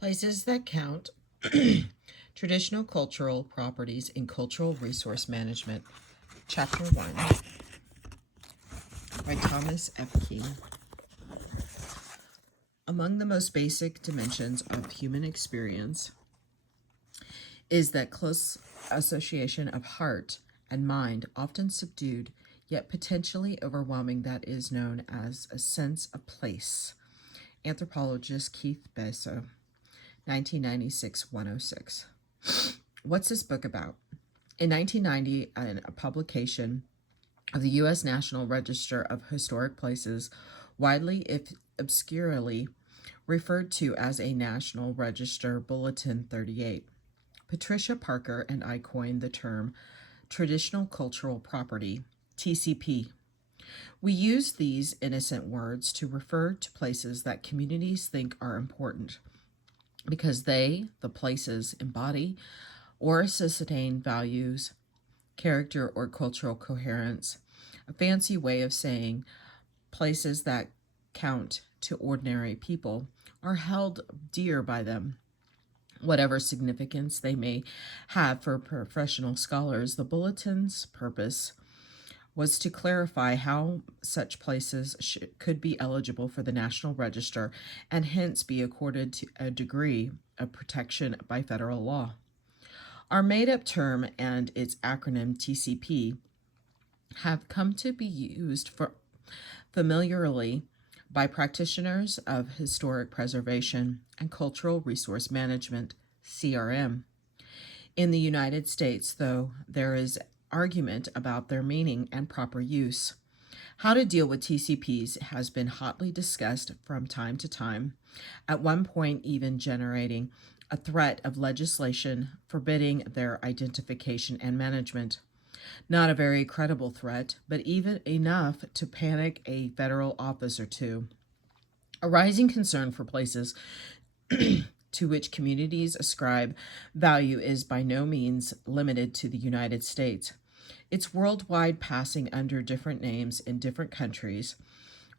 Places that count. Traditional cultural properties in cultural resource management. Chapter 1 by Thomas F. King. Among the most basic dimensions of human experience is that close association of heart and mind, often subdued, yet potentially overwhelming, that is known as a sense of place. Anthropologist Keith Besso, 1996-106. What's this book about? In 1990, a publication of the U.S. National Register of Historic Places, widely, if obscurely, referred to as a National Register Bulletin 38. Patricia Parker and I coined the term Traditional Cultural Property, TCP. We use these innocent words to refer to places that communities think are important because they, the places, embody or sustain values, character, or cultural coherence. A fancy way of saying places that count to ordinary people are held dear by them. Whatever significance they may have for professional scholars, the bulletin's purpose was to clarify how such places could be eligible for the National Register and hence be accorded to a degree of protection by federal law. Our made-up term and its acronym TCP have come to be used familiarly by practitioners of historic preservation and cultural resource management, CRM. In the United States, though, there is argument about their meaning and proper use. How to deal with TCPs has been hotly discussed from time to time, at one point even generating a threat of legislation forbidding their identification and management. Not a very credible threat, but even enough to panic a federal office or two. A rising concern for places to which communities ascribe value is by no means limited to the United States. It's worldwide, passing under different names in different countries,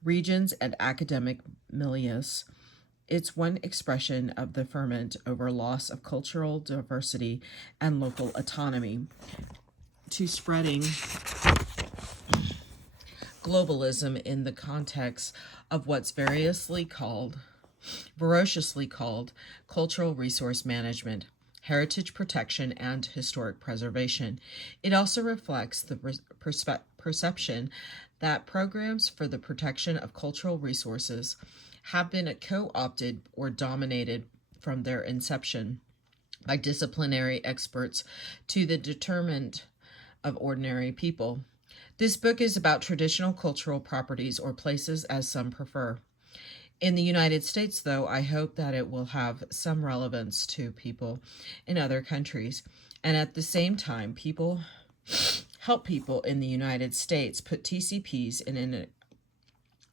regions, and academic milieus. It's one expression of the ferment over loss of cultural diversity and local autonomy to spreading globalism in the context of what's ferociously called cultural resource management, heritage protection, and historic preservation. It also reflects the perception that programs for the protection of cultural resources have been co-opted or dominated from their inception by disciplinary experts to the detriment of ordinary people. This book is about traditional cultural properties, or places as some prefer. In the United States, though, I hope that it will have some relevance to people in other countries, and at the same time, help people in the United States put TCPs in an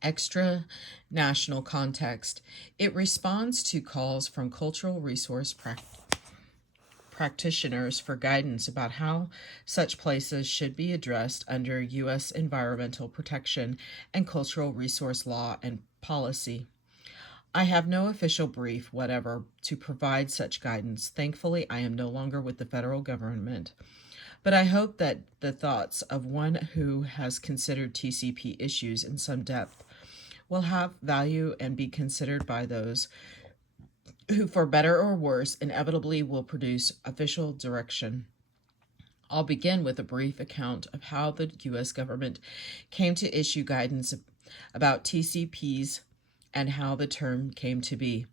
extra national context. It responds to calls from cultural resource practitioners for guidance about how such places should be addressed under U.S. environmental protection and cultural resource law and policy. I have no official brief whatever to provide such guidance. Thankfully, I am no longer with the federal government. But I hope that the thoughts of one who has considered TCP issues in some depth will have value and be considered by those who, for better or worse, inevitably will produce official direction. I'll begin with a brief account of how the U.S. government came to issue guidance about TCPs and how the term came to be.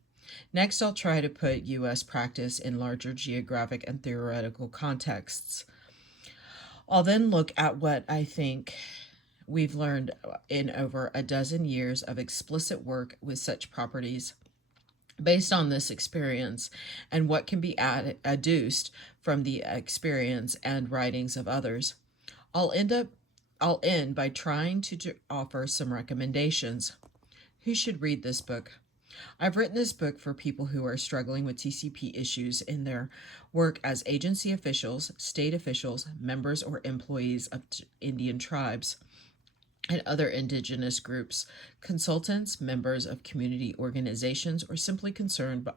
Next, I'll try to put U.S. practice in larger geographic and theoretical contexts. I'll then look at what I think we've learned in over a dozen years of explicit work with such properties based on this experience and what can be adduced from the experience and writings of others. I'll end by trying to offer some recommendations. Who should read this book? I've written this book for people who are struggling with TCP issues in their work as agency officials, state officials, members, or employees of Indian tribes. and other indigenous groups, consultants, members of community organizations, or simply concerned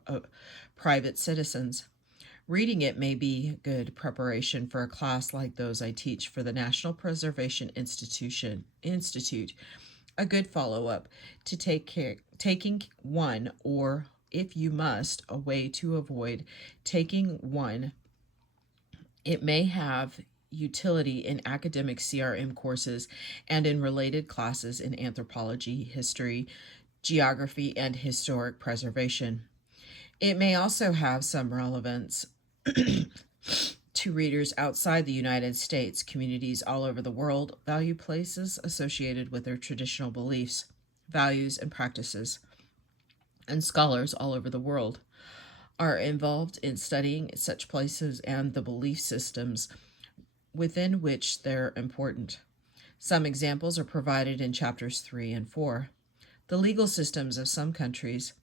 private citizens. Reading it may be good preparation for a class like those I teach for the National Preservation Institute, a good follow-up to taking one, or if you must, a way to avoid taking one. It may have utility in academic CRM courses and in related classes in anthropology, history, geography, and historic preservation. It may also have some relevance to readers outside the United States. Communities all over the world value places associated with their traditional beliefs, values, and practices, and scholars all over the world are involved in studying such places and the belief systems within which they're important. Some examples are provided in chapters 3 and 4. The legal systems of some countries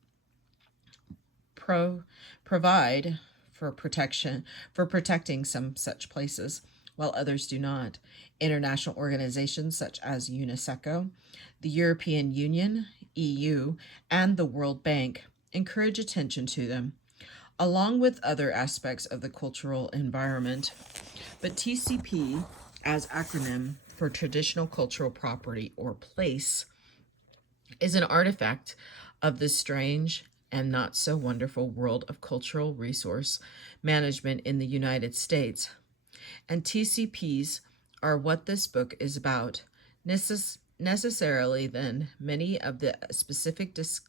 provide for protecting some such places, while others do not. International organizations such as UNESCO, the European Union, EU, and the World Bank encourage attention to them, along with other aspects of the cultural environment. But TCP, as acronym for Traditional Cultural Property or Place, is an artifact of the strange and not so wonderful world of cultural resource management in the United States. And TCPs are what this book is about. Necessarily, then, many of the specifics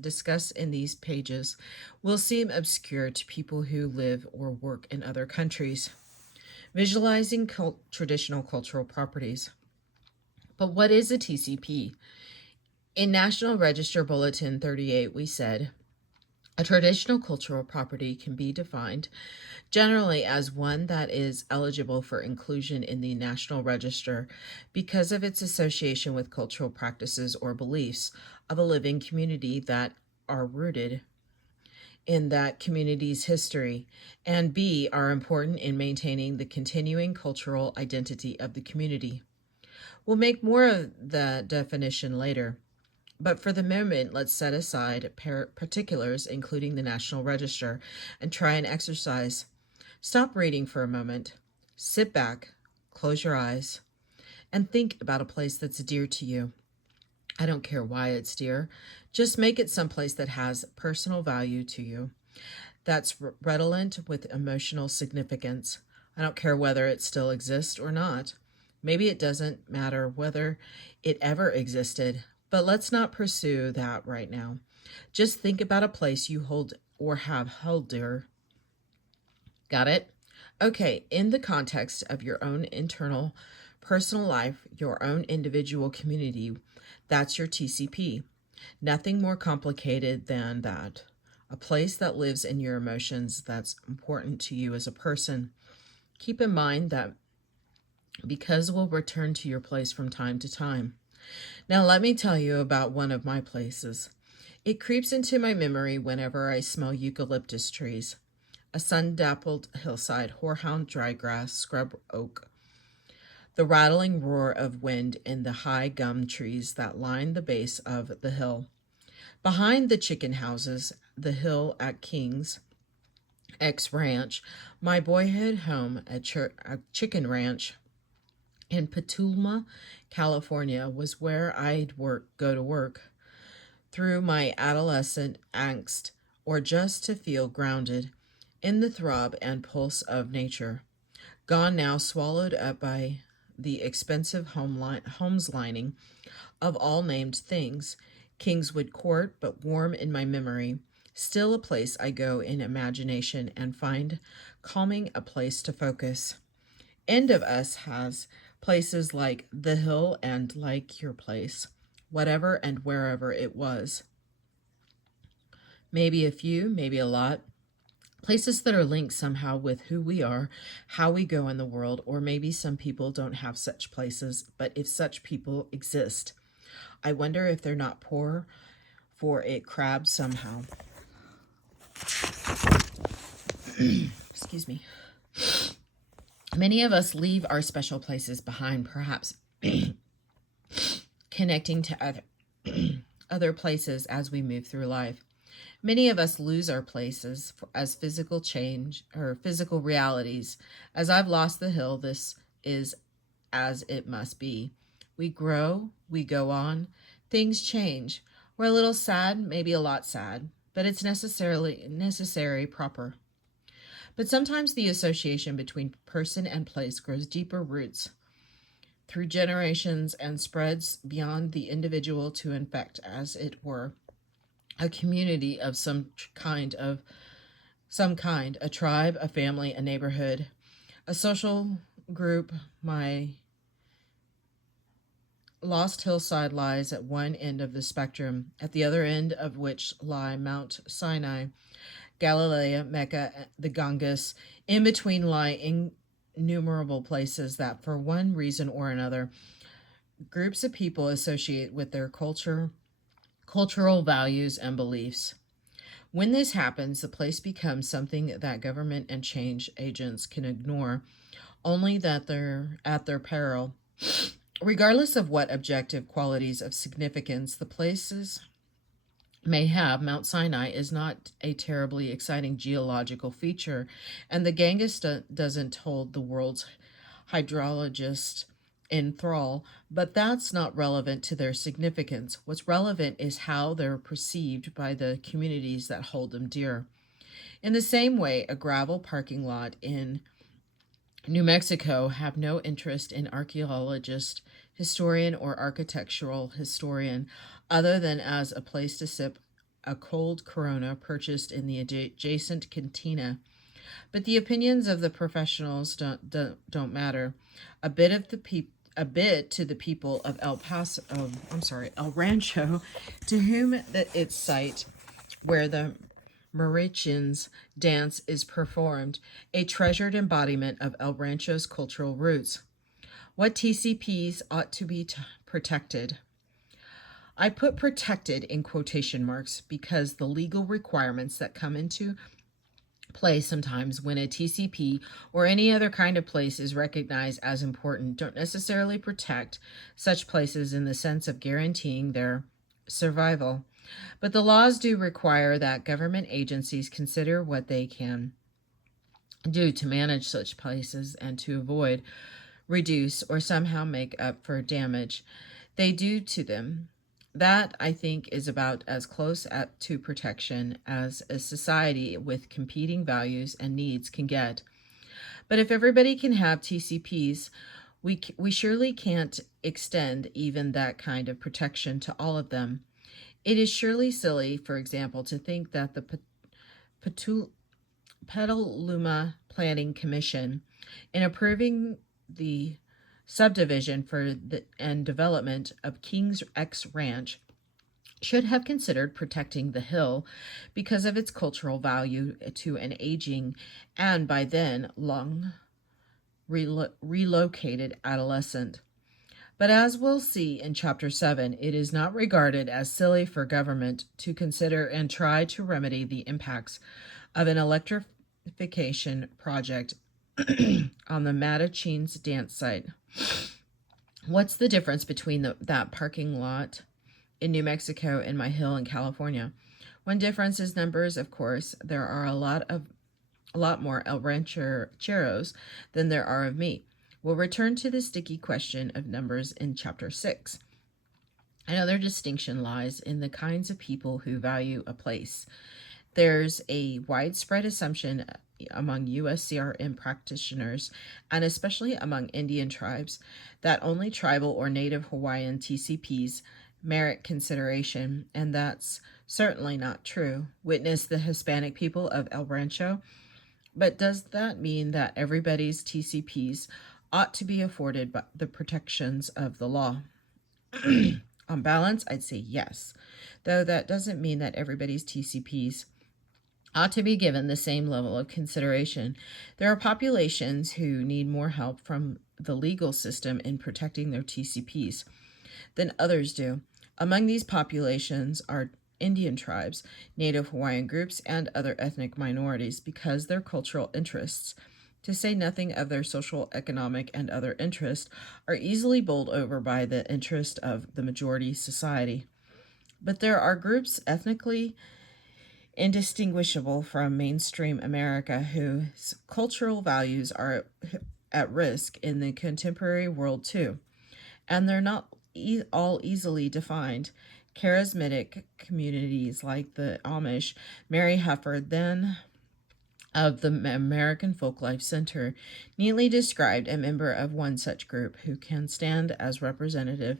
discussed in these pages will seem obscure to people who live or work in other countries. Visualizing traditional cultural properties. But what is a TCP? In National Register Bulletin 38, we said, a traditional cultural property can be defined generally as one that is eligible for inclusion in the National Register because of its association with cultural practices or beliefs of a living community that are rooted in that community's history, and B, are important in maintaining the continuing cultural identity of the community. We'll make more of the definition later. But for the moment, let's set aside particulars, including the National Register, and try an exercise. Stop reading for a moment. Sit back, close your eyes, and think about a place that's dear to you. I don't care why it's dear. Just make it someplace that has personal value to you, that's redolent with emotional significance. I don't care whether it still exists or not. Maybe it doesn't matter whether it ever existed. But let's not pursue that right now. Just think about a place you hold or have held dear. Got it? Okay, in the context of your own internal personal life, your own individual community, that's your TCP. Nothing more complicated than that. A place that lives in your emotions that's important to you as a person. Keep in mind that because we'll return to your place from time to time. Now let me tell you about one of my places. It creeps into my memory whenever I smell eucalyptus trees, a sun-dappled hillside, horehound drygrass, scrub oak, the rattling roar of wind in the high gum trees that line the base of the hill. Behind the chicken houses, the hill at King's X Ranch, my boyhood home, a chicken ranch in Petaluma, California, was where I'd go to work through my adolescent angst, or just to feel grounded in the throb and pulse of nature. Gone now, swallowed up by the expensive homes lining of all named things. Kingswood Court, but warm in my memory, still a place I go in imagination and find calming, a place to focus. End of Us has places like the hill and like your place, whatever and wherever it was. Maybe a few, maybe a lot. Places that are linked somehow with who we are, how we go in the world, or maybe some people don't have such places, but if such people exist, I wonder if they're not poor for it crabs somehow. Excuse me. Many of us leave our special places behind, perhaps connecting to other places as we move through life. Many of us lose our places as physical change or physical realities. As I've lost the hill, this is as it must be. We grow, we go on, things change. We're a little sad, maybe a lot sad, but it's necessary proper. But sometimes the association between person and place grows deeper roots through generations and spreads beyond the individual to infect, as it were, a community of some kind, a tribe, a family, a neighborhood, a social group. My lost hillside lies at one end of the spectrum, at the other end of which lie Mount Sinai, Galilee, Mecca, the Ganges. In between lie innumerable places that, for one reason or another, groups of people associate with their cultural values and beliefs. When this happens, the place becomes something that government and change agents can ignore, only that they're at their peril. Regardless of what objective qualities of significance the places may have, Mount Sinai is not a terribly exciting geological feature, and the Ganges doesn't hold the world's hydrologist in thrall, but that's not relevant to their significance. What's relevant is how they're perceived by the communities that hold them dear. In the same way, a gravel parking lot in New Mexico have no interest in archaeologist, historian, or architectural historian other than as a place to sip a cold Corona purchased in the adjacent cantina. But the opinions of the professionals don't matter. A bit of a bit to the people of El Rancho, to whom its site where the Mauritians dance is performed, a treasured embodiment of El Rancho's cultural roots. What TCPs ought to be protected. I put protected in quotation marks because the legal requirements that come into play sometimes when a TCP or any other kind of place is recognized as important don't necessarily protect such places in the sense of guaranteeing their survival. But the laws do require that government agencies consider what they can do to manage such places and to avoid, reduce, or somehow make up for damage they do to them. That, I think, is about as close to protection as a society with competing values and needs can get. But if everybody can have TCPs, we surely can't extend even that kind of protection to all of them. It is surely silly, for example, to think that the Petaluma Planning Commission, in approving the subdivision for the and development of King's X Ranch, should have considered protecting the hill because of its cultural value to an aging and by then long relocated adolescent. But as we'll see in Chapter 7, it is not regarded as silly for government to consider and try to remedy the impacts of an electrification project on the Matachines dance site. What's the difference between that parking lot in New Mexico and my hill in California? One difference is numbers, of course. There are a lot more El Rancheros than there are of me. We'll return to the sticky question of numbers in Chapter 6. Another distinction lies in the kinds of people who value a place. There's a widespread assumption among USCRM practitioners, and especially among Indian tribes, that only tribal or native Hawaiian TCPs merit consideration, and that's certainly not true. Witness the Hispanic people of El Rancho. But does that mean that everybody's TCPs ought to be afforded by the protections of the law? On balance, I'd say yes, though that doesn't mean that everybody's TCPs ought to be given the same level of consideration. There are populations who need more help from the legal system in protecting their TCPs than others do. Among these populations are Indian tribes, Native Hawaiian groups, and other ethnic minorities because their cultural interests to say nothing of their social, economic, and other interests, are easily bowled over by the interest of the majority society. But there are groups ethnically indistinguishable from mainstream America whose cultural values are at risk in the contemporary world too, and they're not all easily defined. Charismatic communities like the Amish, Mary Hufford, then of the American Folklife Center, neatly described a member of one such group who can stand as representative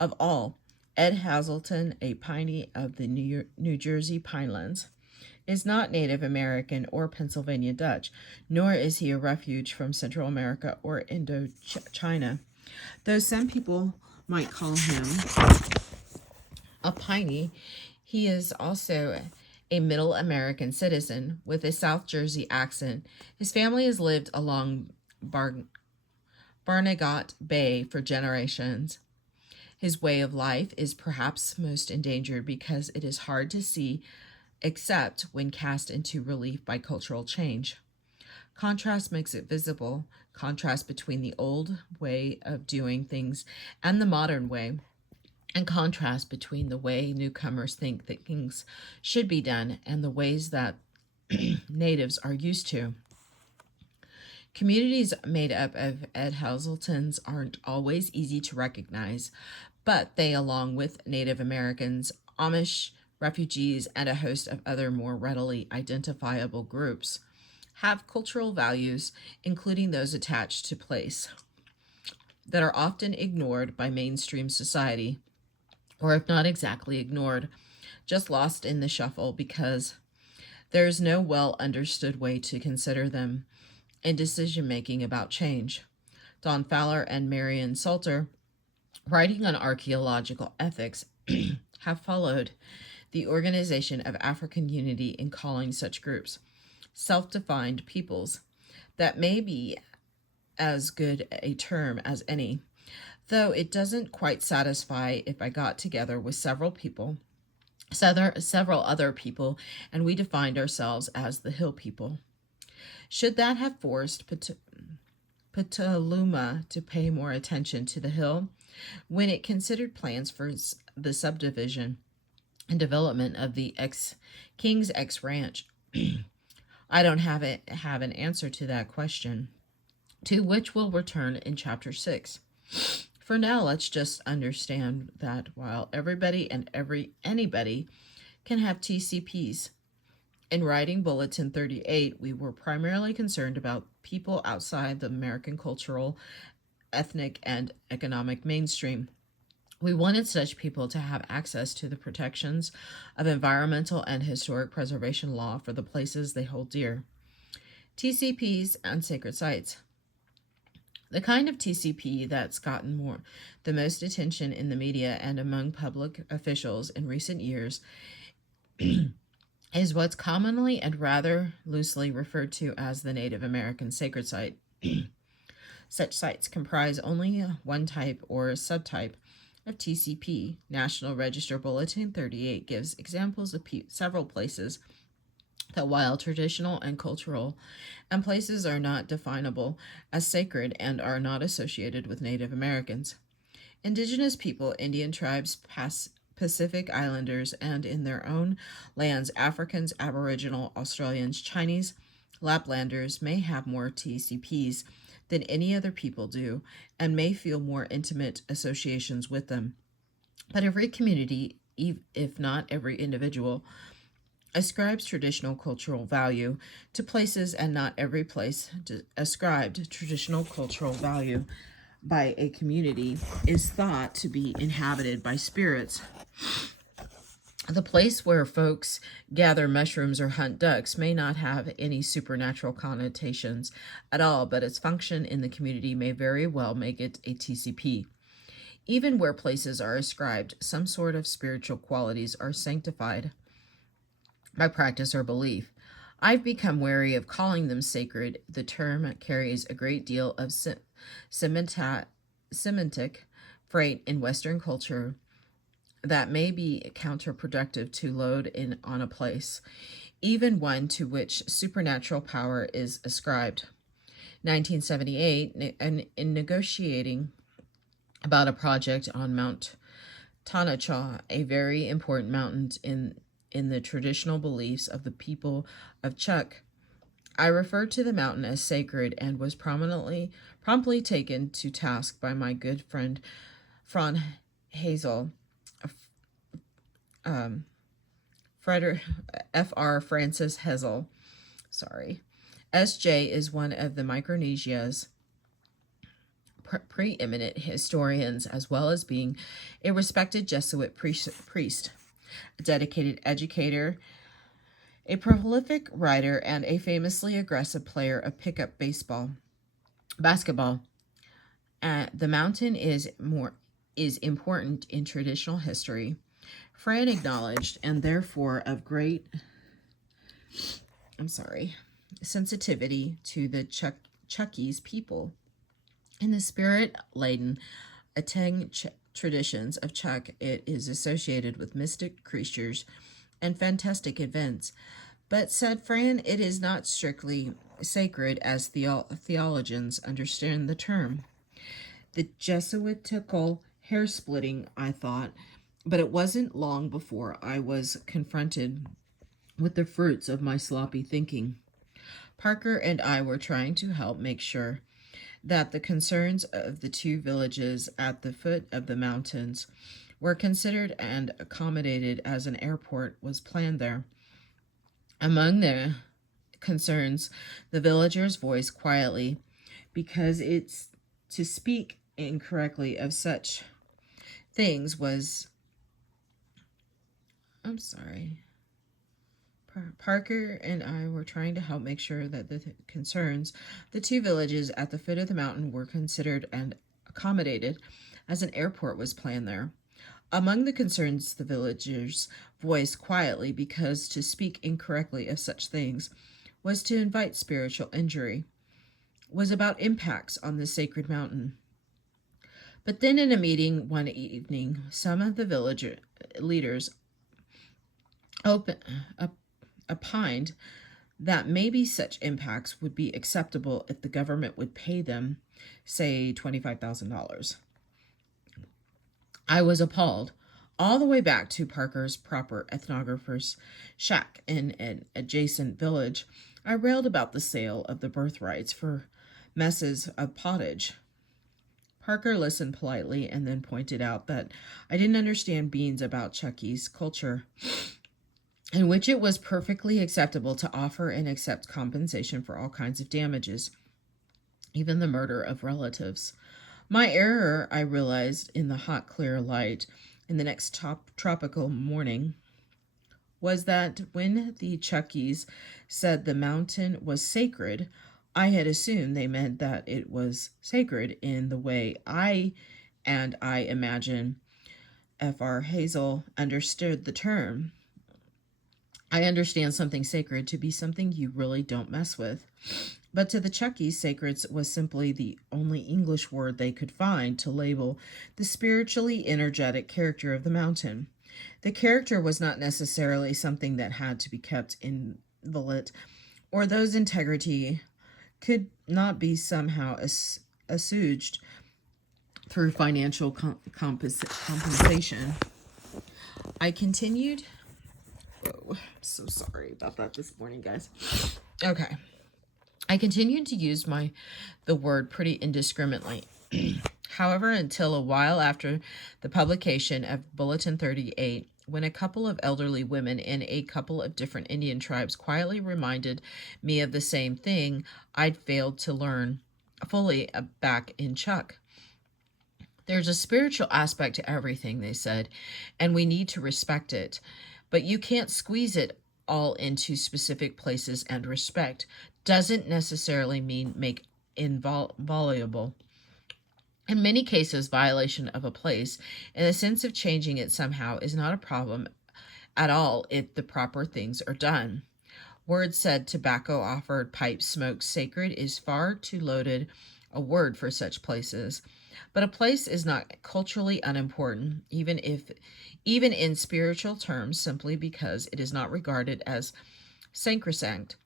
of all. Ed Hazelton, a Piney of the New Jersey Pinelands, is not Native American or Pennsylvania Dutch, nor is he a refuge from Central America or Indochina. Though some people might call him a Piney, he is also a Middle American citizen with a South Jersey accent. His family has lived along Barnegat Bay for generations. His way of life is perhaps most endangered because it is hard to see except when cast into relief by cultural change. Contrast makes it visible, contrast between the old way of doing things and the modern way, and contrast between the way newcomers think that things should be done and the ways that natives are used to. Communities made up of Ed Hazeltons aren't always easy to recognize, but they, along with Native Americans, Amish, refugees, and a host of other more readily identifiable groups, have cultural values, including those attached to place, that are often ignored by mainstream society, or if not exactly ignored, just lost in the shuffle because there is no well understood way to consider them in decision making about change. Don Fowler and Marion Salter, writing on archaeological ethics, have followed the organization of African unity in calling such groups self-defined peoples. That may be as good a term as any, though it doesn't quite satisfy if I got together with several other people, and we defined ourselves as the Hill people. Should that have forced Petaluma to pay more attention to the Hill when it considered plans for the subdivision and development of the King's X Ranch? I don't have an answer to that question, to which we'll return in Chapter 6. For now, let's just understand that while everybody and anybody can have TCPs, in writing Bulletin 38, we were primarily concerned about people outside the American cultural, ethnic, and economic mainstream. We wanted such people to have access to the protections of environmental and historic preservation law for the places they hold dear. TCPs and sacred sites. The kind of TCP that's gotten the most attention in the media and among public officials in recent years is what's commonly and rather loosely referred to as the Native American sacred site. Such sites comprise only one type or subtype of TCP. National Register Bulletin 38 gives examples of several places that, while traditional and cultural, and places are not definable as sacred and are not associated with Native Americans. Indigenous people, Indian tribes, Pacific Islanders, and in their own lands, Africans, Aboriginal, Australians, Chinese, Laplanders may have more TCPs than any other people do and may feel more intimate associations with them. But every community, if not every individual, ascribes traditional cultural value to places, and not every place ascribed traditional cultural value by a community is thought to be inhabited by spirits. The place where folks gather mushrooms or hunt ducks may not have any supernatural connotations at all, but its function in the community may very well make it a TCP. Even where places are ascribed some sort of spiritual qualities are sanctified by practice or belief. I've become wary of calling them sacred. The term carries a great deal of semantic freight in Western culture that may be counterproductive to load in on a place, even one to which supernatural power is ascribed. 1978, and in negotiating about a project on Mount Tanachaw, a very important mountain in the traditional beliefs of the people of Chuk. I referred to the mountain as sacred and was promptly taken to task by my good friend Fran Hazel, um, Frederick Fr. Francis Hazel. Sorry, SJ is one of the Micronesia's preeminent historians, as well as being a respected Jesuit priest, a dedicated educator, a prolific writer, and a famously aggressive player of pickup basketball. The mountain is important in traditional history. Fran acknowledged, and therefore of great, sensitivity to the Chuckies people. In the spirit-laden Ateng traditions of Chuk, it is associated with mystic creatures and fantastic events. But, said Fran, it is not strictly sacred as theologians understand the term. The Jesuitical hair-splitting, I thought, but it wasn't long before I was confronted with the fruits of my sloppy thinking. Parker and I were trying to help make sure that the concerns of the two villages at the foot of the mountains were considered and accommodated as an airport was planned there. Among the concerns, the villagers voiced quietly, because it's to speak incorrectly of such things was Parker and I were trying to help make sure that the concerns the two villages at the foot of the mountain were considered and accommodated as an airport was planned there. Among the concerns the villagers voiced quietly, because to speak incorrectly of such things was to invite spiritual injury, was about impacts on the sacred mountain. But then in a meeting one evening, some of the village leaders opined that maybe such impacts would be acceptable if the government would pay them, say, $25,000. I was appalled. All the way back to Parker's proper ethnographer's shack in an adjacent village, I railed about the sale of the birthrights for messes of pottage. Parker listened politely and then pointed out that I didn't understand beans about Chucky's culture, in which it was perfectly acceptable to offer and accept compensation for all kinds of damages, even the murder of relatives. My error, I realized in the hot, clear light in the next tropical morning, was that when the Chuckies said the mountain was sacred, I had assumed they meant that it was sacred in the way I imagine Fr. Hazel understood the term. I understand something sacred to be something you really don't mess with. But to the Chuckies, sacred was simply the only English word they could find to label the spiritually energetic character of the mountain. The character was not necessarily something that had to be kept inviolate, or those integrity could not be somehow assuaged through financial compensation. I continued. Whoa, I'm so sorry about that this morning, guys. Okay. I continued to use the word pretty indiscriminately. However, until a while after the publication of Bulletin 38, when a couple of elderly women in a couple of different Indian tribes quietly reminded me of the same thing I'd failed to learn fully back in Chuk. There's a spiritual aspect to everything, they said, and we need to respect it. But you can't squeeze it all into specific places, and respect doesn't necessarily mean make inviolable. In many cases, violation of a place, in the sense of changing it somehow, is not a problem at all if the proper things are done. Words said, tobacco offered, pipes smoked, sacred is far too loaded a word for such places. But a place is not culturally unimportant, even in spiritual terms, simply because it is not regarded as sacrosanct.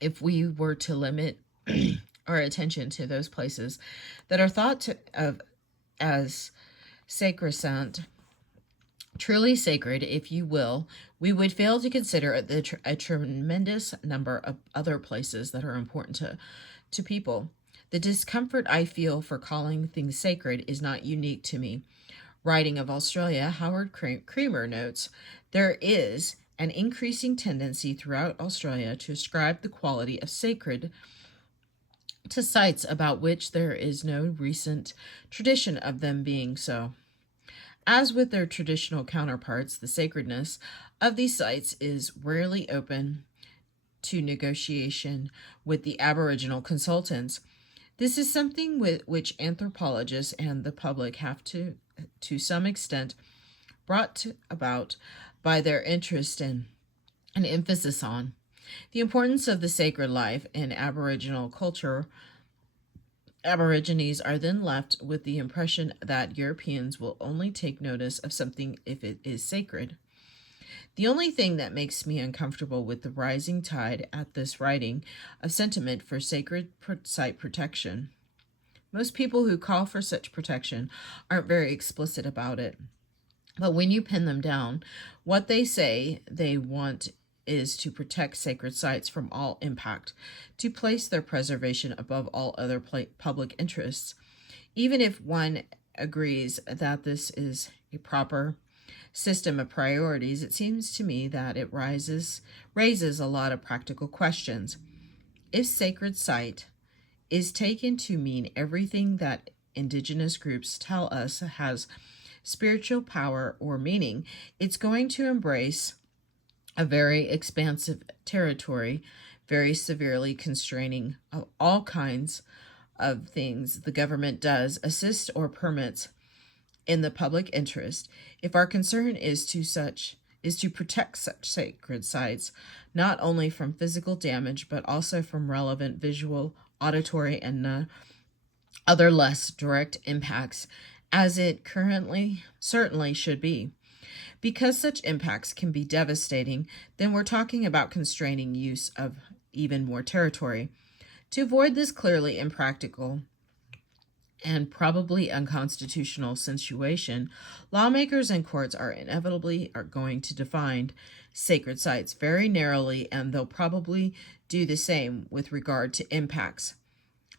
If we were to limit our attention to those places that are of as sacrosanct, truly sacred, if you will, we would fail to consider a tremendous number of other places that are important to people. The discomfort I feel for calling things sacred is not unique to me. Writing of Australia, Howard Creamer notes, there is an increasing tendency throughout Australia to ascribe the quality of sacred to sites about which there is no recent tradition of them being so. As with their traditional counterparts, the sacredness of these sites is rarely open to negotiation with the Aboriginal consultants. This is something which anthropologists and the public have to some extent, brought about by their interest in and emphasis on the importance of the sacred life in Aboriginal culture. Aborigines are then left with the impression that Europeans will only take notice of something if it is sacred. The only thing that makes me uncomfortable with the rising tide at this writing of sentiment for sacred site protection. Most people who call for such protection aren't very explicit about it. But when you pin them down, what they say they want is to protect sacred sites from all impact, to place their preservation above all other public interests. Even if one agrees that this is a proper system of priorities, it seems to me that it raises a lot of practical questions. If sacred site is taken to mean everything that indigenous groups tell us has spiritual power or meaning, it's going to embrace a very expansive territory, very severely constraining of all kinds of things the government does, assist or permits in the public interest. If our concern is to protect such sacred sites, not only from physical damage, but also from relevant visual, auditory, and other less direct impacts, as it currently certainly should be. Because such impacts can be devastating, then we're talking about constraining use of even more territory. To avoid this clearly impractical and probably unconstitutional situation, lawmakers and courts are going to define sacred sites very narrowly, and they'll probably do the same with regard to impacts.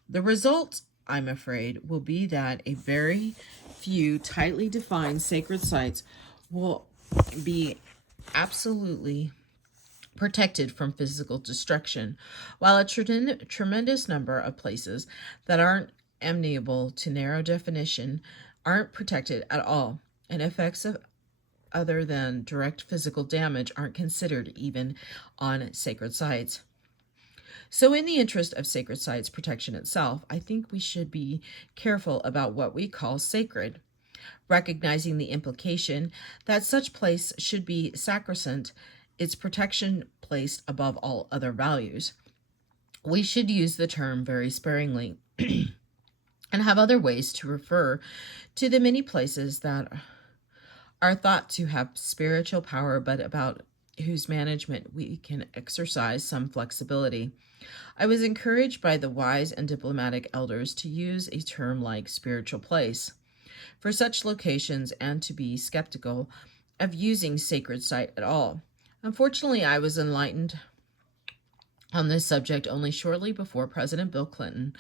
The result, I'm afraid, will be that a very few tightly defined sacred sites will be absolutely protected from physical destruction, while a tremendous number of places that aren't amenable to narrow definition aren't protected at all, and effects of other than direct physical damage aren't considered even on sacred sites. So, in the interest of sacred sites protection itself, I think we should be careful about what we call sacred, recognizing the implication that such place should be sacrosanct, its protection placed above all other values. We should use the term very sparingly and have other ways to refer to the many places that are thought to have spiritual power, but about whose management we can exercise some flexibility. I was encouraged by the wise and diplomatic elders to use a term like spiritual place for such locations and to be skeptical of using sacred site at all. Unfortunately, I was enlightened on this subject only shortly before President Bill Clinton,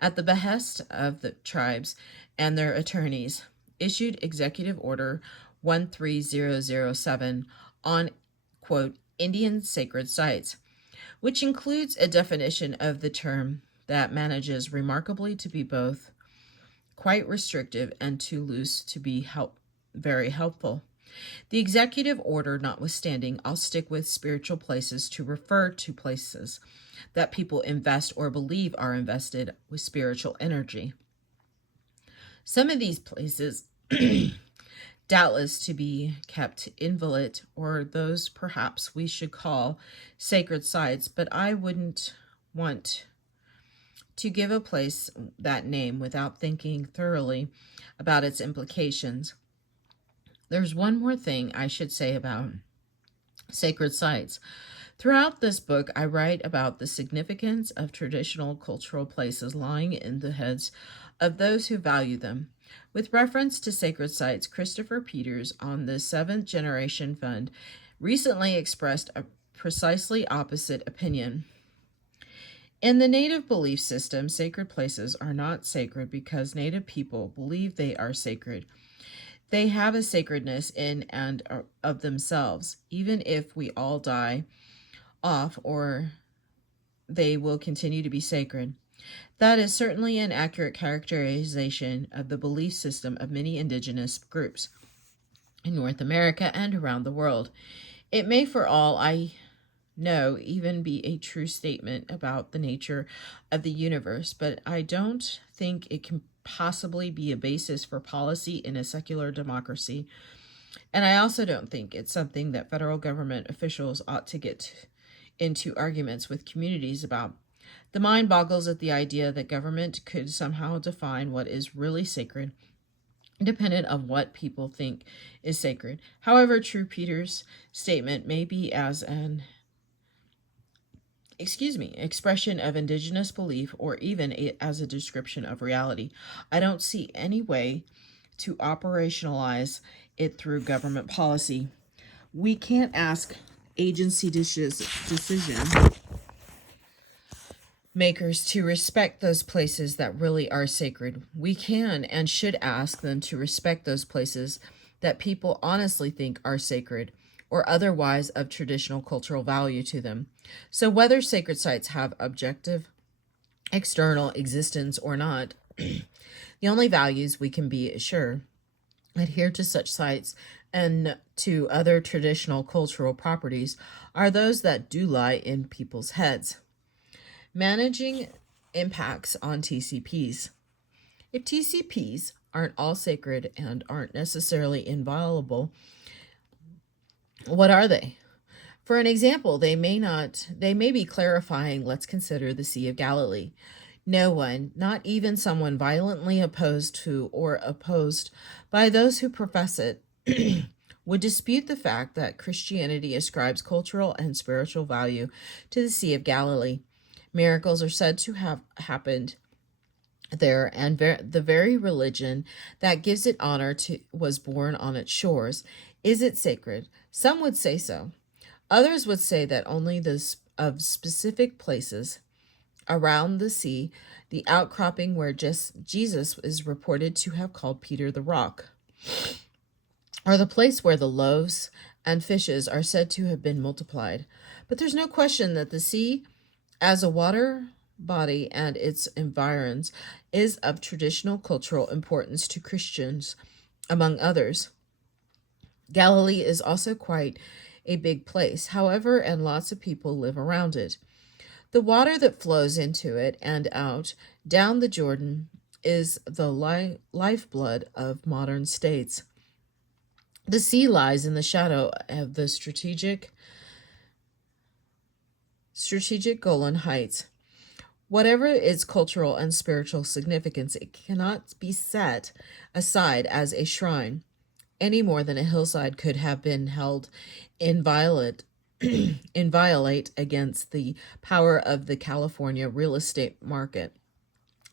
at the behest of the tribes and their attorneys, issued Executive Order 13007 on, quote, Indian sacred sites, which includes a definition of the term that manages remarkably to be both quite restrictive and too loose to be very helpful. The executive order notwithstanding, I'll stick with spiritual places to refer to places that people invest or believe are invested with spiritual energy. Some of these places, doubtless to be kept inviolate, or those perhaps we should call sacred sites, but I wouldn't want to give a place that name without thinking thoroughly about its implications. There's one more thing I should say about sacred sites. Throughout this book, I write about the significance of traditional cultural places lying in the heads of those who value them. With reference to sacred sites, Christopher Peters on the Seventh Generation Fund recently expressed a precisely opposite opinion. In the Native belief system, sacred places are not sacred because Native people believe they are sacred. They have a sacredness in and of themselves, even if we all die off, or they will continue to be sacred. That is certainly an accurate characterization of the belief system of many indigenous groups in North America and around the world. It may, for all I know, even be a true statement about the nature of the universe, but I don't think it can possibly be a basis for policy in a secular democracy. And I also don't think it's something that federal government officials ought to get into arguments with communities about. The mind boggles at the idea that government could somehow define what is really sacred, independent of what people think is sacred. However, true Peter's statement may be as an expression of indigenous belief or even as a description of reality. I don't see any way to operationalize it through government policy. We can't ask agency decision makers to respect those places that really are sacred. We can and should ask them to respect those places that people honestly think are sacred or otherwise of traditional cultural value to them. So, whether sacred sites have objective external existence or not, the only values we can be sure adhere to such sites and to other traditional cultural properties are those that do lie in people's heads. Managing impacts on TCPs. If TCPs aren't all sacred and aren't necessarily inviolable, what are they? For an example, they may be clarifying, let's consider the Sea of Galilee. No one, not even someone violently opposed to or opposed by those who profess it, would dispute the fact that Christianity ascribes cultural and spiritual value to the Sea of Galilee. Miracles are said to have happened there, and the very religion that gives it honor was born on its shores. Is it sacred? Some would say so. Others would say that only of specific places around the sea, the outcropping where Jesus is reported to have called Peter the Rock, or the place where the loaves and fishes are said to have been multiplied. But there's no question that the sea, as a water body and its environs, is of traditional cultural importance to Christians, among others. Galilee is also quite a big place, however, and lots of people live around it. The water that flows into it and out down the Jordan is the lifeblood of modern states. The sea lies in the shadow of the strategic Golan Heights. Whatever its cultural and spiritual significance, it cannot be set aside as a shrine, any more than a hillside could have been held inviolate against the power of the California real estate market.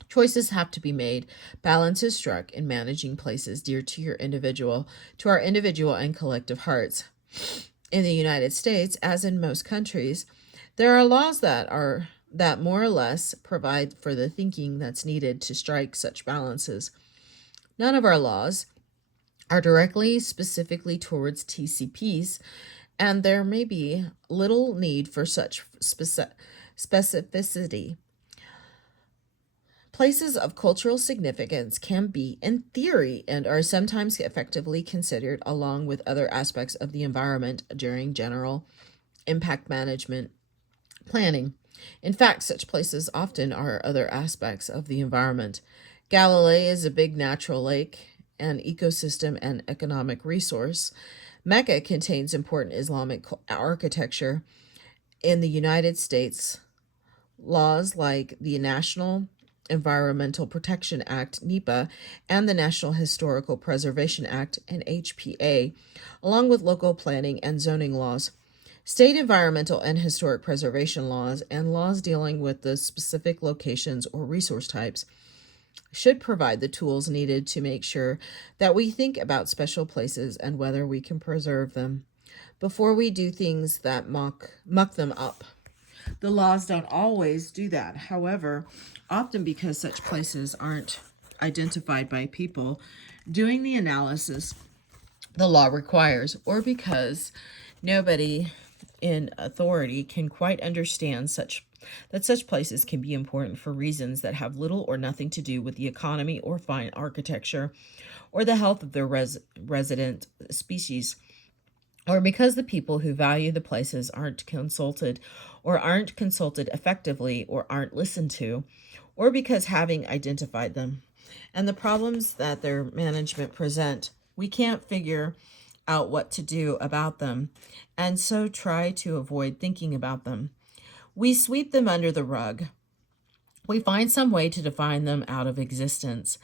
Choices have to be made, balances struck in managing places dear to our individual and collective hearts. In the United States, as in most countries, there are laws that more or less provide for the thinking that's needed to strike such balances. None of our laws are directly specifically towards TCPs, and there may be little need for such specificity. Places of cultural significance can be, in theory, and are sometimes effectively considered along with other aspects of the environment during general impact management planning. In fact, such places often are other aspects of the environment. Galilee is a big natural lake, an ecosystem and economic resource. Mecca contains important Islamic architecture. In the United States, laws like the National Environmental Protection Act, NEPA, and the National Historical Preservation Act, NHPA, along with local planning and zoning laws, State environmental and historic preservation laws and laws dealing with the specific locations or resource types should provide the tools needed to make sure that we think about special places and whether we can preserve them before we do things that muck them up. The laws don't always do that. However, often because such places aren't identified by people doing the analysis the law requires, or because nobody in authority can quite understand such places can be important for reasons that have little or nothing to do with the economy or fine architecture or the health of their resident species, or because the people who value the places aren't consulted effectively or aren't listened to, or because having identified them and the problems that their management present, we can't figure out what to do about them, and so try to avoid thinking about them. We sweep them under the rug. We find some way to define them out of existence.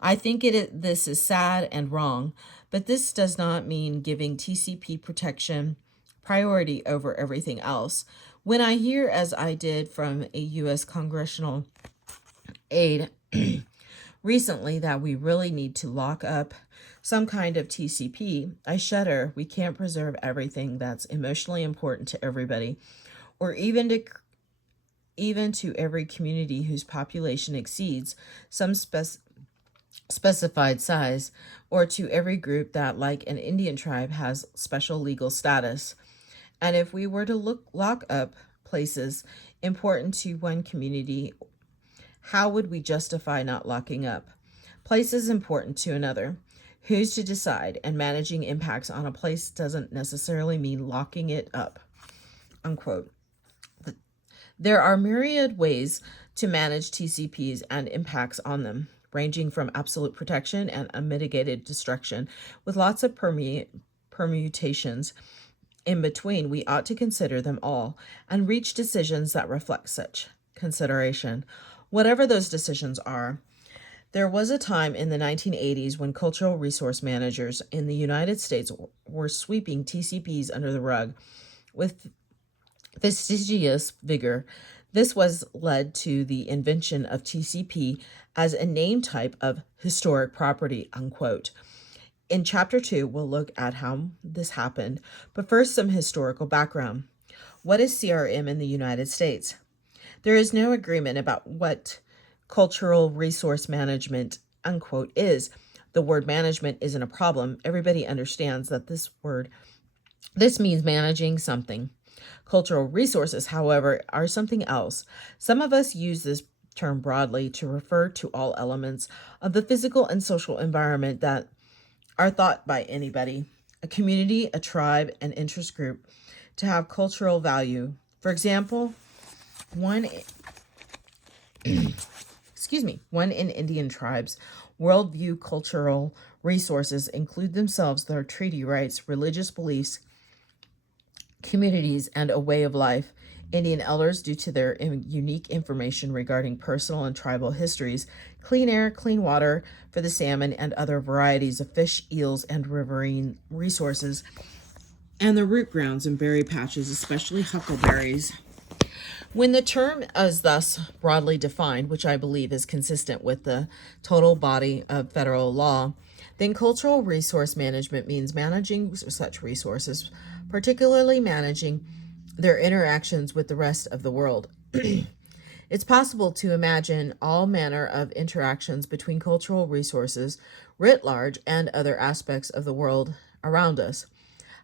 I think this is sad and wrong, but this does not mean giving TCP protection priority over everything else. When I hear, as I did from a U.S. congressional aide recently, that we really need to lock up some kind of TCP, I shudder. We can't preserve everything that's emotionally important to everybody, or even to every community whose population exceeds some specified size, or to every group that, like an Indian tribe, has special legal status. And if we were to lock up places important to one community, how would we justify not locking up places important to another? Who's to decide? And managing impacts on a place doesn't necessarily mean locking it up. Unquote. There are myriad ways to manage TCPs and impacts on them, ranging from absolute protection and unmitigated destruction, with lots of permutations in between. We ought to consider them all and reach decisions that reflect such consideration. Whatever those decisions are, there was a time in the 1980s when cultural resource managers in the United States were sweeping TCPs under the rug with fastidious vigor. This was led to the invention of TCP as a name type of historic property, unquote. In Chapter 2, we'll look at how this happened, but first some historical background. What is CRM in the United States? There is no agreement about what cultural resource management, unquote, is. The word management isn't a problem. Everybody understands that this means managing something. Cultural resources, however, are something else. Some of us use this term broadly to refer to all elements of the physical and social environment that are thought by anybody, a community, a tribe, an interest group, to have cultural value. For example, one in Indian tribes' worldview cultural resources include themselves their treaty rights, religious beliefs, communities, and a way of life. Indian elders, due to their unique information regarding personal and tribal histories, clean air, clean water for the salmon and other varieties of fish, eels, and riverine resources, and the root grounds and berry patches, especially huckleberries. When the term is thus broadly defined, which I believe is consistent with the total body of federal law, then cultural resource management means managing such resources, particularly managing their interactions with the rest of the world. It's possible to imagine all manner of interactions between cultural resources writ large and other aspects of the world around us.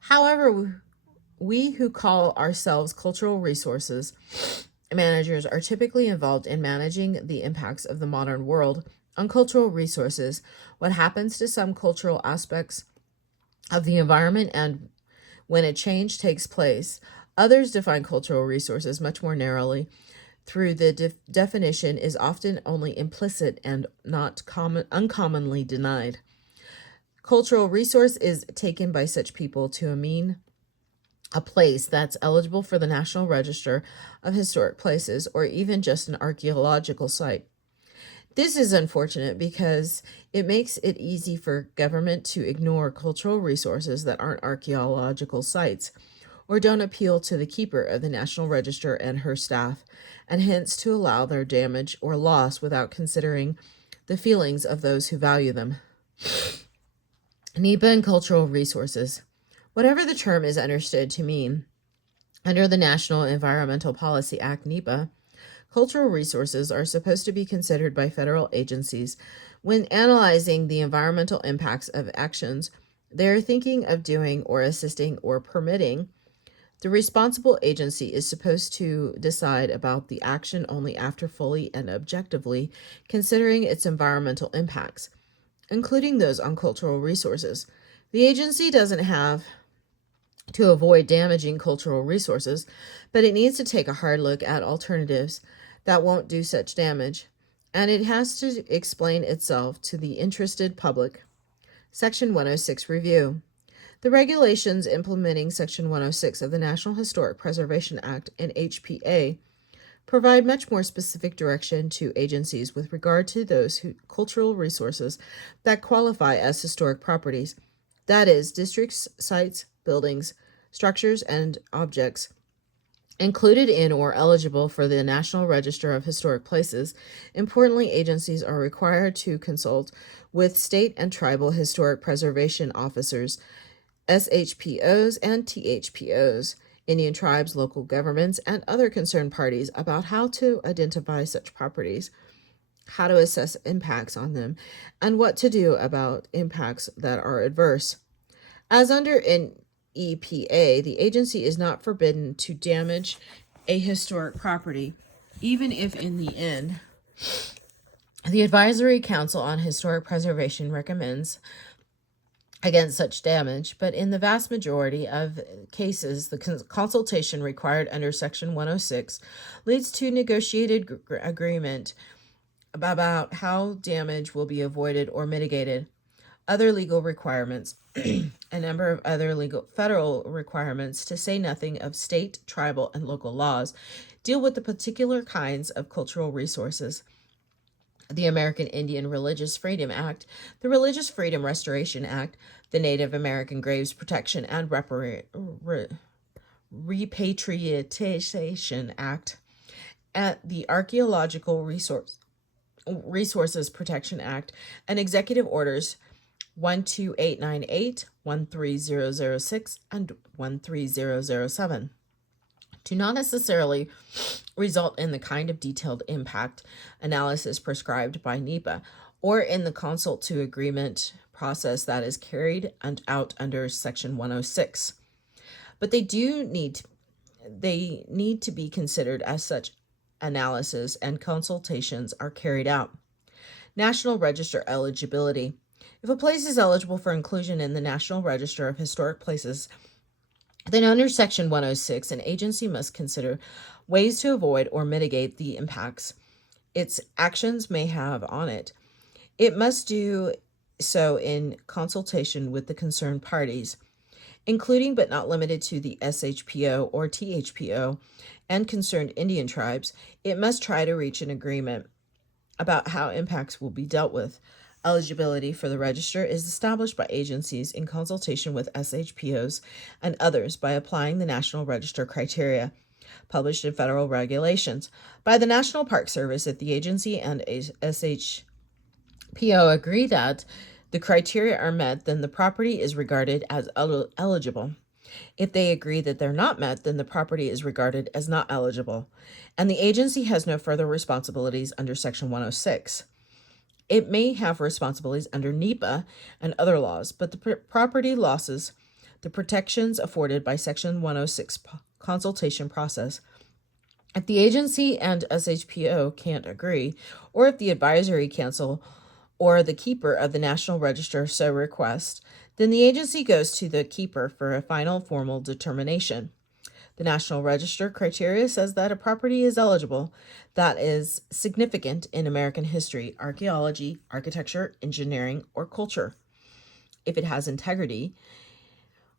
However, we who call ourselves cultural resources managers are typically involved in managing the impacts of the modern world on cultural resources, what happens to some cultural aspects of the environment, and when a change takes place. Others define cultural resources much more narrowly. Through the definition is often only implicit and not uncommonly denied. Cultural resource is taken by such people to mean a place that's eligible for the National Register of Historic Places, or even just an archaeological site. This is unfortunate because it makes it easy for government to ignore cultural resources that aren't archaeological sites, or don't appeal to the keeper of the National Register and her staff, and hence to allow their damage or loss without considering the feelings of those who value them. NEPA and cultural resources. Whatever the term is understood to mean, under the National Environmental Policy Act, NEPA, cultural resources are supposed to be considered by federal agencies when analyzing the environmental impacts of actions they are thinking of doing or assisting or permitting. The responsible agency is supposed to decide about the action only after fully and objectively considering its environmental impacts, including those on cultural resources. The agency doesn't have to avoid damaging cultural resources, but it needs to take a hard look at alternatives that won't do such damage, and it has to explain itself to the interested public. Section 106 Review. The regulations implementing Section 106 of the National Historic Preservation Act and HPA provide much more specific direction to agencies with regard to those cultural resources that qualify as historic properties, that is, districts, sites, buildings, structures, and objects included in or eligible for the National Register of Historic Places. Importantly, agencies are required to consult with state and tribal historic preservation officers, SHPOs and THPOs, Indian tribes, local governments, and other concerned parties about how to identify such properties, how to assess impacts on them, and what to do about impacts that are adverse. As under an EPA, the agency is not forbidden to damage a historic property, even if in the end the Advisory Council on Historic Preservation recommends against such damage, but in the vast majority of cases, the consultation required under Section 106 leads to negotiated agreement about how damage will be avoided or mitigated. Other legal requirements, a number of other federal requirements, to say nothing of state, tribal, and local laws, deal with the particular kinds of cultural resources. The American Indian Religious Freedom Act, the Religious Freedom Restoration Act, the Native American Graves Protection and Repatriation Act, and the Archaeological Resources Protection Act, and Executive Orders 12898, 13006, and 13007 do not necessarily result in the kind of detailed impact analysis prescribed by NEPA or in the consult to agreement process that is carried out under Section 106. But they need to be considered as such analysis and consultations are carried out. National Register eligibility. If a place is eligible for inclusion in the National Register of Historic Places, then under Section 106, an agency must consider ways to avoid or mitigate the impacts its actions may have on it. It must do so in consultation with the concerned parties, including but not limited to the SHPO or THPO and concerned Indian tribes. It must try to reach an agreement about how impacts will be dealt with. Eligibility for the register is established by agencies in consultation with SHPOs and others by applying the National Register criteria published in federal regulations by the National Park Service. If the agency and SHPO agree that the criteria are met, then the property is regarded as eligible. If they agree that they're not met, then the property is regarded as not eligible, and the agency has no further responsibilities under Section 106. It may have responsibilities under NEPA and other laws, but the property losses the protections afforded by Section 106 consultation process. If the agency and SHPO can't agree, or if the Advisory Council or the keeper of the National Register so request, then the agency goes to the keeper for a final formal determination. The National Register criteria says that a property is eligible that is significant in American history, archaeology, architecture, engineering, or culture. If it has integrity,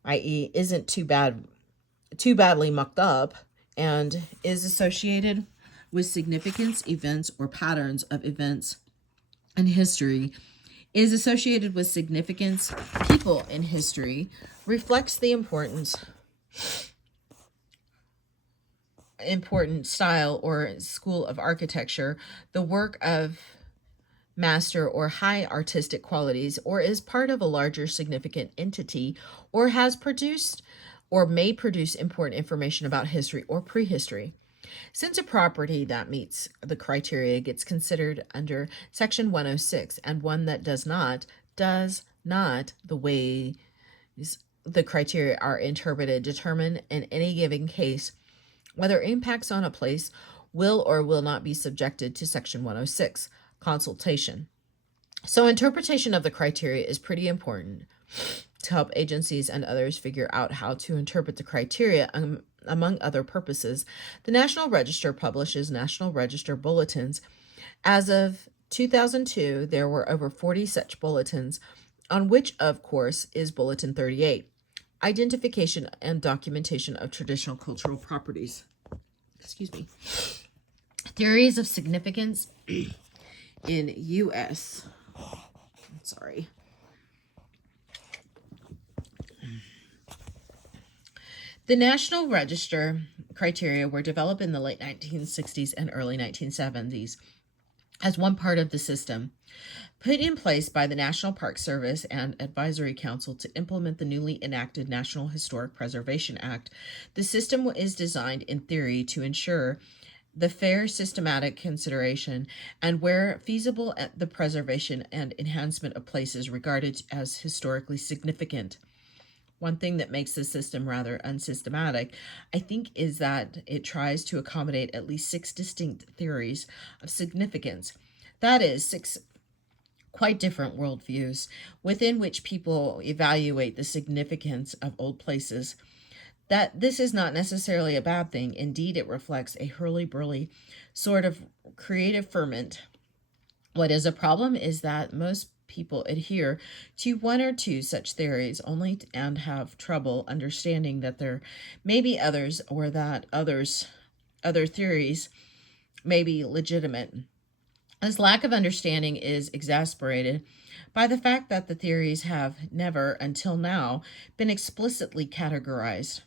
i.e., isn't too badly mucked up, and is associated with significance, events, or patterns of events in history, is associated with significance, people in history, reflects the importance important style or school of architecture, the work of master or high artistic qualities, or is part of a larger significant entity, or has produced or may produce important information about history or prehistory. Since a property that meets the criteria gets considered under Section 106 and one that does not, the ways the criteria are interpreted, determine in any given case whether impacts on a place will or will not be subjected to Section 106 consultation. So, interpretation of the criteria is pretty important to help agencies and others figure out how to interpret the criteria. Among other purposes, the National Register publishes National Register bulletins. As of 2002, there were over 40 such bulletins, on which, of course, is Bulletin 38, Identification and Documentation of Traditional Cultural Properties. Excuse me. Theories of significance in U.S. Sorry. The National Register criteria were developed in the late 1960s and early 1970s as one part of the system put in place by the National Park Service and Advisory Council to implement the newly enacted National Historic Preservation Act. The system is designed in theory to ensure the fair systematic consideration and, where feasible, the preservation and enhancement of places regarded as historically significant. One thing that makes the system rather unsystematic, I think, is that it tries to accommodate at least 6 distinct theories of significance. That is, 6 quite different worldviews within which people evaluate the significance of old places. That this is not necessarily a bad thing. Indeed, it reflects a hurly-burly sort of creative ferment. What is a problem is that most people adhere to 1 or 2 such theories only and have trouble understanding that there may be others, or that other theories may be legitimate. This lack of understanding is exacerbated by the fact that the theories have never, until now, been explicitly categorized.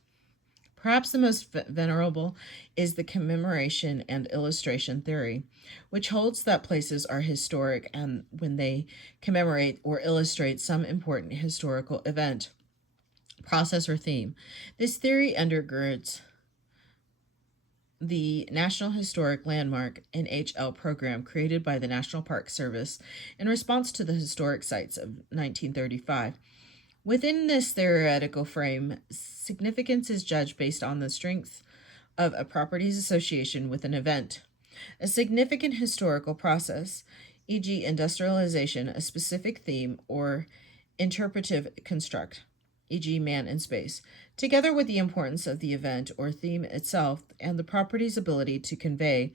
Perhaps the most venerable is the commemoration and illustration theory, which holds that places are historic and when they commemorate or illustrate some important historical event, process, or theme. This theory undergirds the National Historic Landmark (NHL) program created by the National Park Service in response to the historic sites of 1935. Within this theoretical frame, significance is judged based on the strength of a property's association with an event, a significant historical process, e.g., industrialization, a specific theme, or interpretive construct, e.g., man in space, together with the importance of the event or theme itself and the property's ability to convey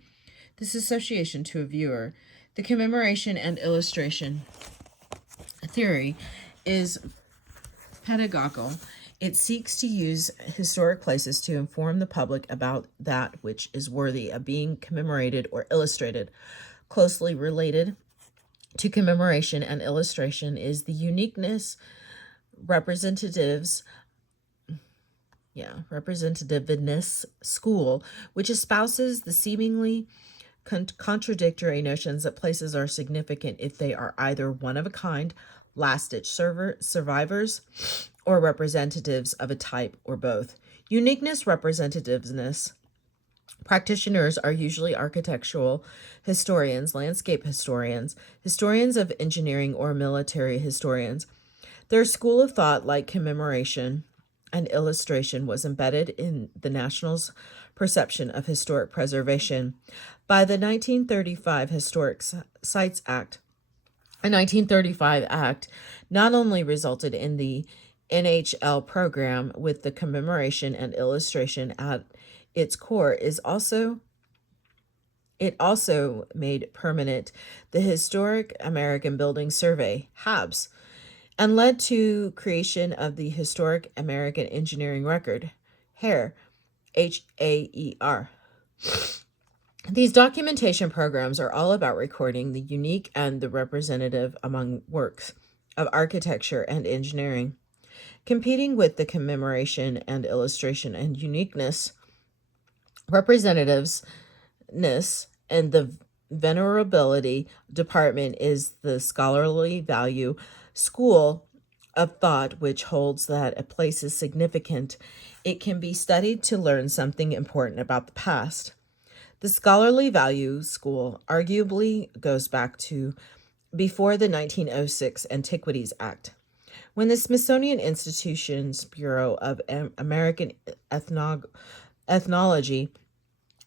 this association to a viewer. The commemoration and illustration theory is pedagogical. It seeks to use historic places to inform the public about that which is worthy of being commemorated or illustrated. Closely related to commemoration and illustration is the uniqueness, representativeness school, which espouses the seemingly contradictory notions that places are significant if they are either one of a kind, last-ditch survivors, or representatives of a type, or both. Uniqueness, representativeness. Practitioners are usually architectural historians, landscape historians, historians of engineering, or military historians. Their school of thought, like commemoration and illustration, was embedded in the National's perception of historic preservation. By the 1935 Historic Sites Act, the 1935 Act not only resulted in the NHL program with the commemoration and illustration at its core, it also made permanent the Historic American Building Survey, HABS, and led to creation of the Historic American Engineering Record, HAER, HAER. These documentation programs are all about recording the unique and the representative among works of architecture and engineering. Competing with the commemoration and illustration and uniqueness Representativeness and the venerability department is the scholarly value school of thought which holds that a place is significant. It can be studied to learn something important about the past. The scholarly value school arguably goes back to before the 1906 Antiquities Act, when the Smithsonian Institution's Bureau of American Ethnology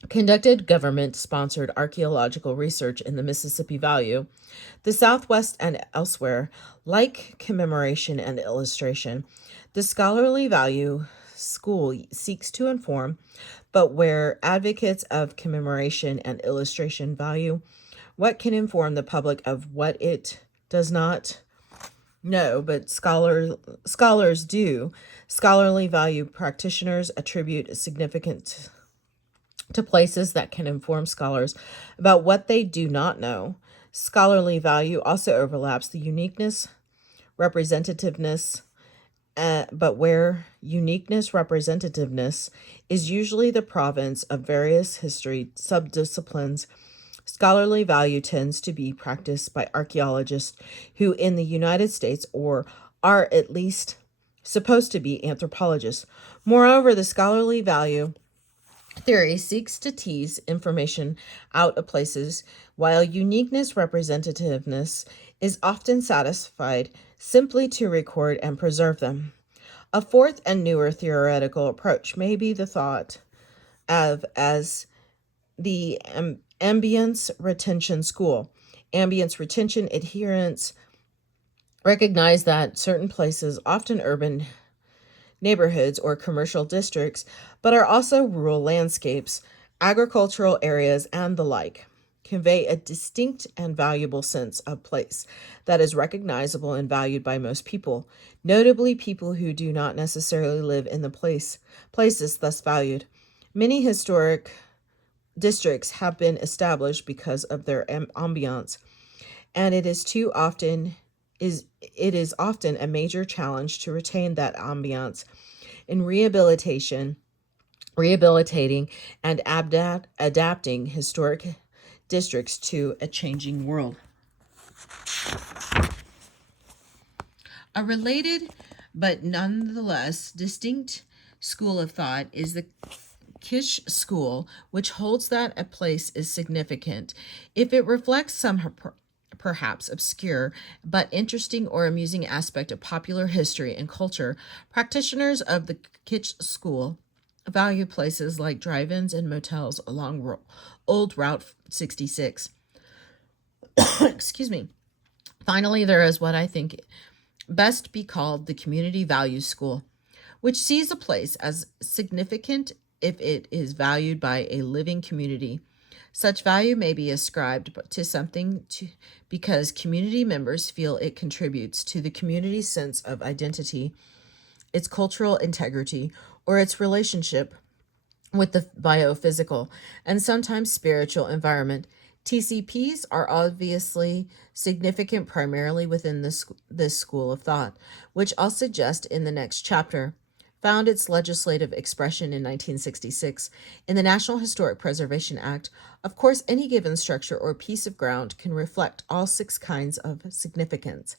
conducted government-sponsored archaeological research in the Mississippi Valley, the Southwest, and elsewhere. Like commemoration and illustration, the scholarly value school seeks to inform, but where advocates of commemoration and illustration value what can inform the public of what it does not know, but scholars do. Scholarly value practitioners attribute significance to places that can inform scholars about what they do not know. Scholarly value also overlaps the uniqueness, representativeness, but where uniqueness, representativeness is usually the province of various history subdisciplines, scholarly value tends to be practiced by archaeologists who, in the United States, or are at least supposed to be anthropologists. Moreover, the scholarly value theory seeks to tease information out of places, while uniqueness representativeness is often satisfied simply to record and preserve them. A fourth and newer theoretical approach may be the thought of as the ambience retention school. Ambience retention adherents recognize that certain places, often urban neighborhoods or commercial districts, but are also rural landscapes, agricultural areas, and the like, convey a distinct and valuable sense of place that is recognizable and valued by most people, notably people who do not necessarily live in the places thus valued. Many historic districts have been established because of their ambiance, and it is often a major challenge to retain that ambiance in rehabilitating and adapting historic districts to a changing world. A related but nonetheless distinct school of thought is the Kish school, which holds that a place is significant if it reflects some perhaps obscure but interesting or amusing aspect of popular history and culture. Practitioners of the Kitsch school value places like drive-ins and motels along old Route 66. Excuse me. Finally, there is what I think best be called the community values school, which sees a place as significant if it is valued by a living community. Such value may be ascribed to something because community members feel it contributes to the community's sense of identity, its cultural integrity, or its relationship with the biophysical and sometimes spiritual environment. TCPs are obviously significant primarily within this school of thought, which I'll suggest in the next chapter. Found its legislative expression in 1966 in the National Historic Preservation Act. Of course, any given structure or piece of ground can reflect all 6 kinds of significance.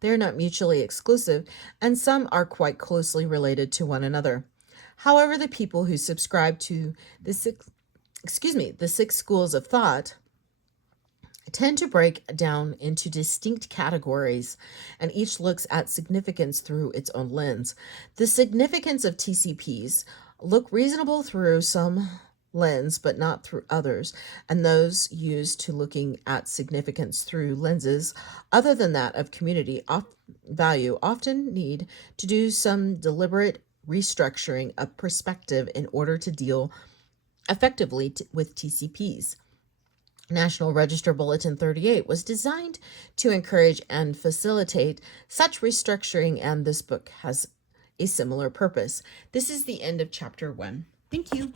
They are not mutually exclusive, and some are quite closely related to one another. However, the people who subscribe to the 6 schools of thought tend to break down into distinct categories, and each looks at significance through its own lens. The significance of TCPs look reasonable through some lens, but not through others, and those used to looking at significance through lenses other than that of community value often need to do some deliberate restructuring of perspective in order to deal effectively with TCPs. National Register Bulletin 38 was designed to encourage and facilitate such restructuring, and this book has a similar purpose. This is the end of chapter 1. Thank you.